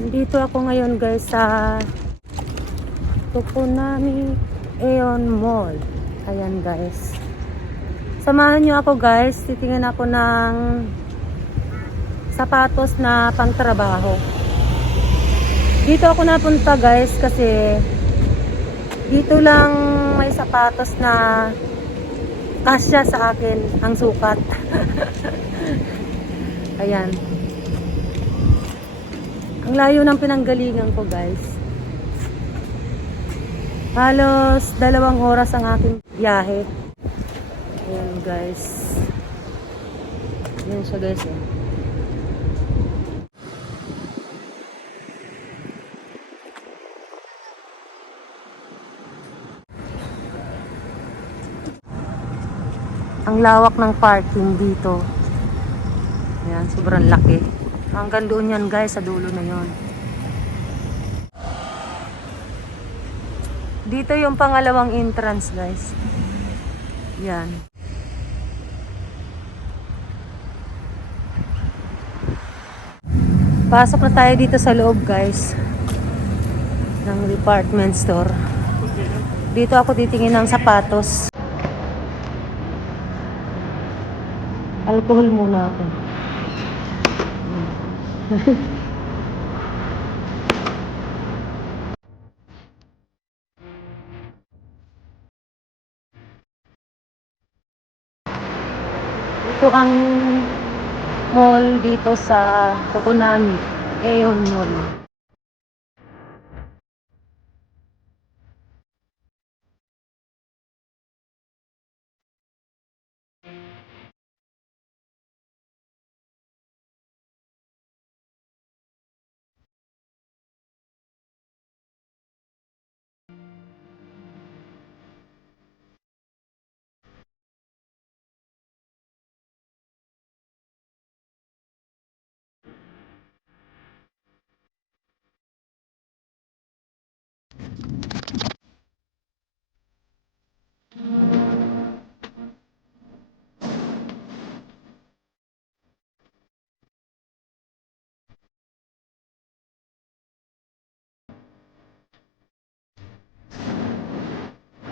Nandito ako ngayon guys sa Tokonami Aeon Mall. Ayan guys. Samahan nyo ako guys. Titingin ako ng sapatos na pangtrabaho. Dito ako napunta guys kasi dito lang may sapatos na kasya sa akin ang sukat. Ayan. Ang layo ng pinanggalingan ko guys. Halos 2 oras ang aking biyahe. Ayan guys. Ayan siya guys eh. Ang lawak ng parking dito. Ayan, sobrang laki. Hanggang doon yan guys, sa dulo na yon. Dito yung pangalawang entrance guys. Yan. Pasok na tayo dito sa loob guys ng department store. Dito ako titingin ng sapatos. Alcohol muna ako. Ito ang mall dito sa Tokonami Aeon Mall.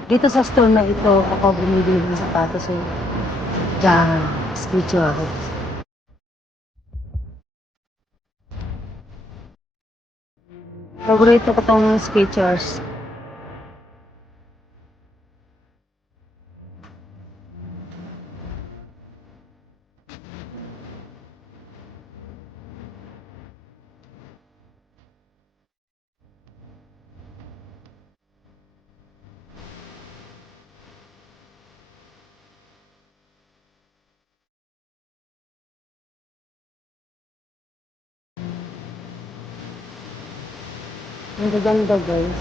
Dito sa store na ito, ako bumibili ng sapatos eh. Diyan, sketcho ako. Paborito ko tong Skechers. Ang gaganda guys.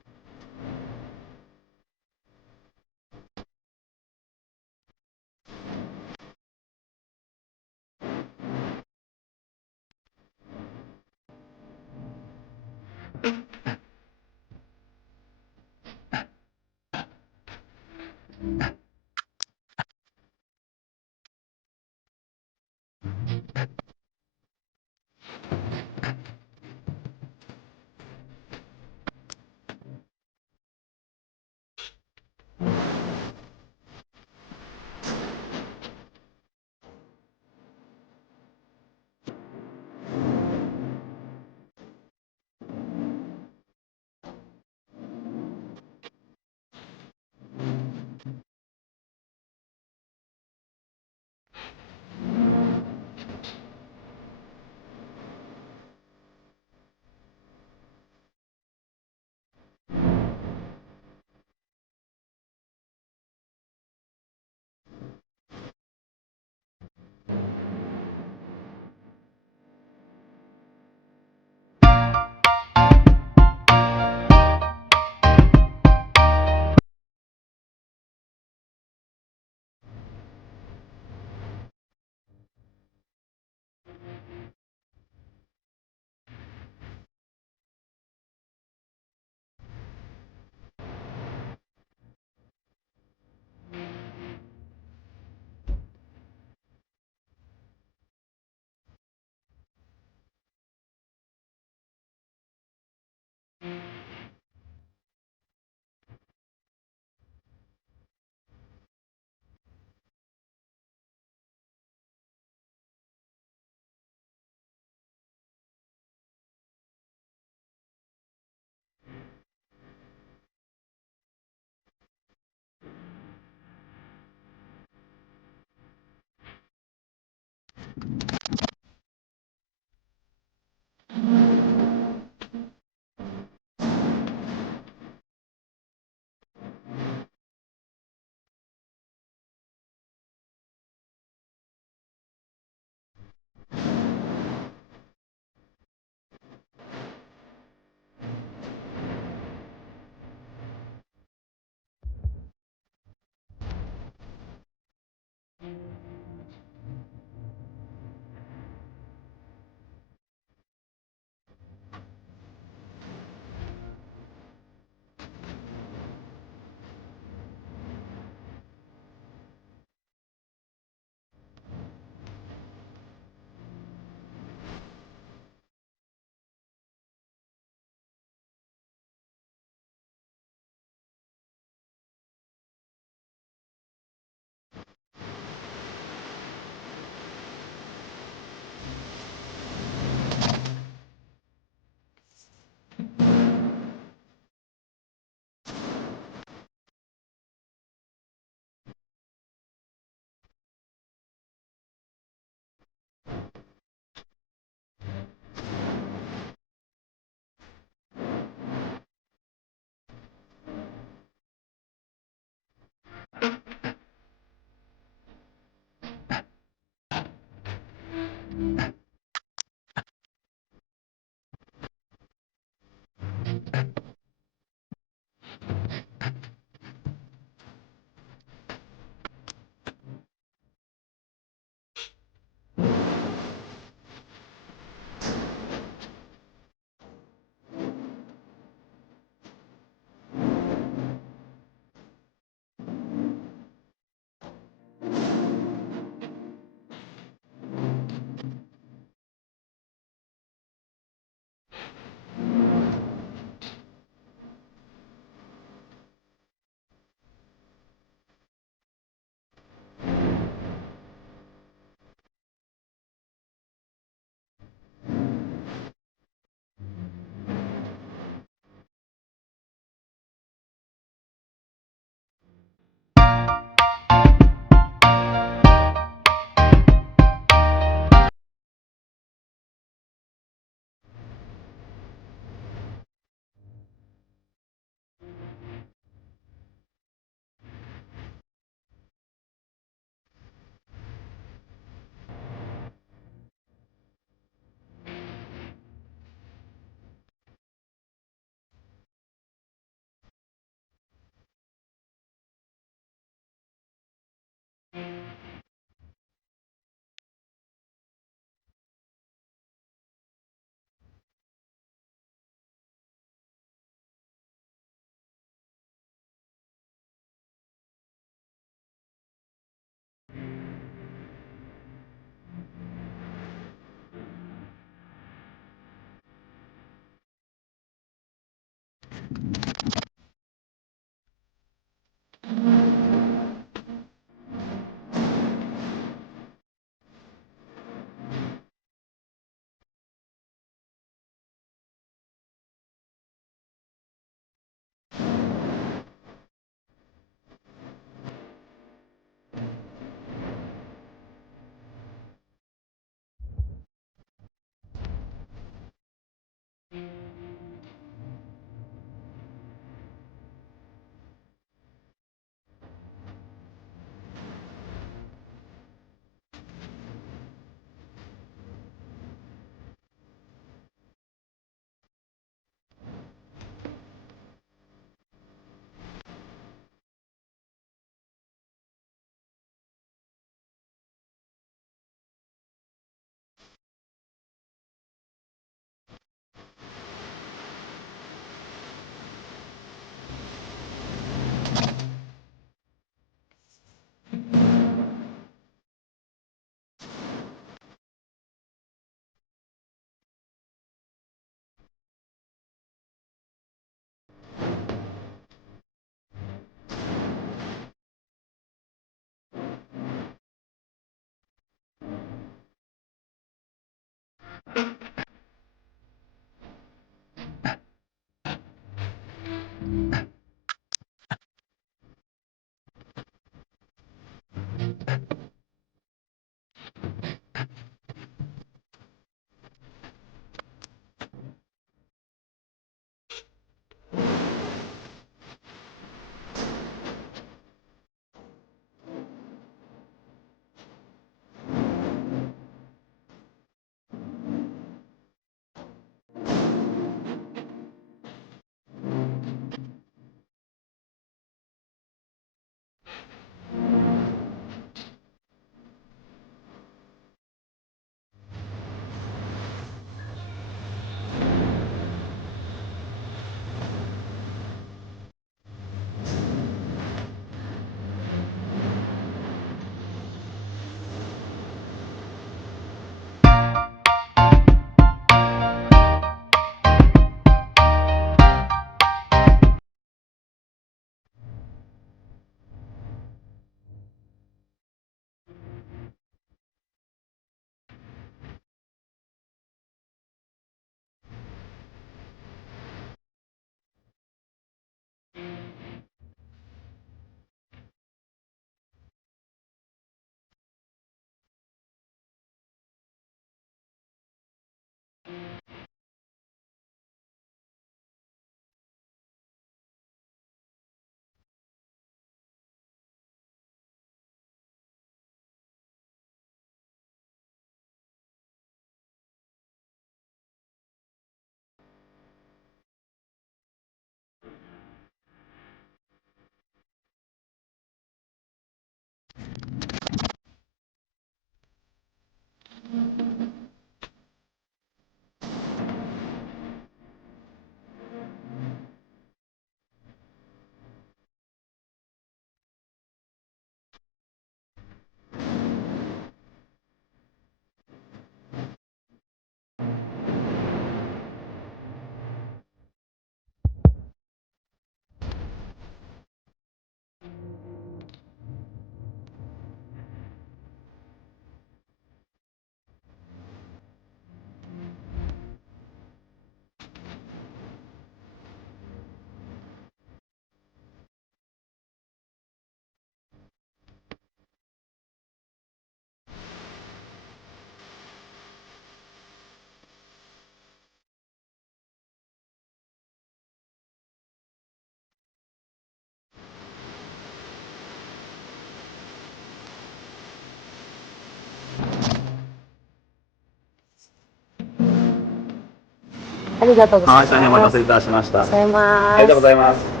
ありがとうございはい、ます。大変お待たせいたしました。ありがとうございます。ありがとうございます。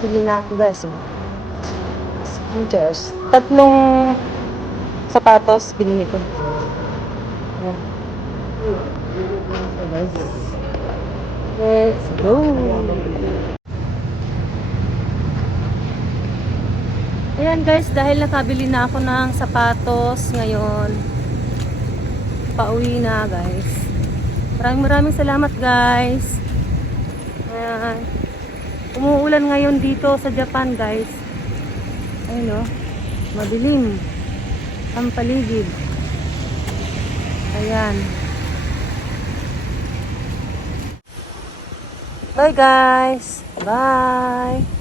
Bili na ako guys. Sneakers. Tatlong sapatos binili ko. Ayan. Let's go! Ayan guys, dahil nakabili na ako ng sapatos ngayon, pauwi na guys. Maraming salamat guys. Ayan. Umuulan ngayon dito sa Japan guys. Ayun o. Madilim ang paligid. Ayan. Bye guys. Bye.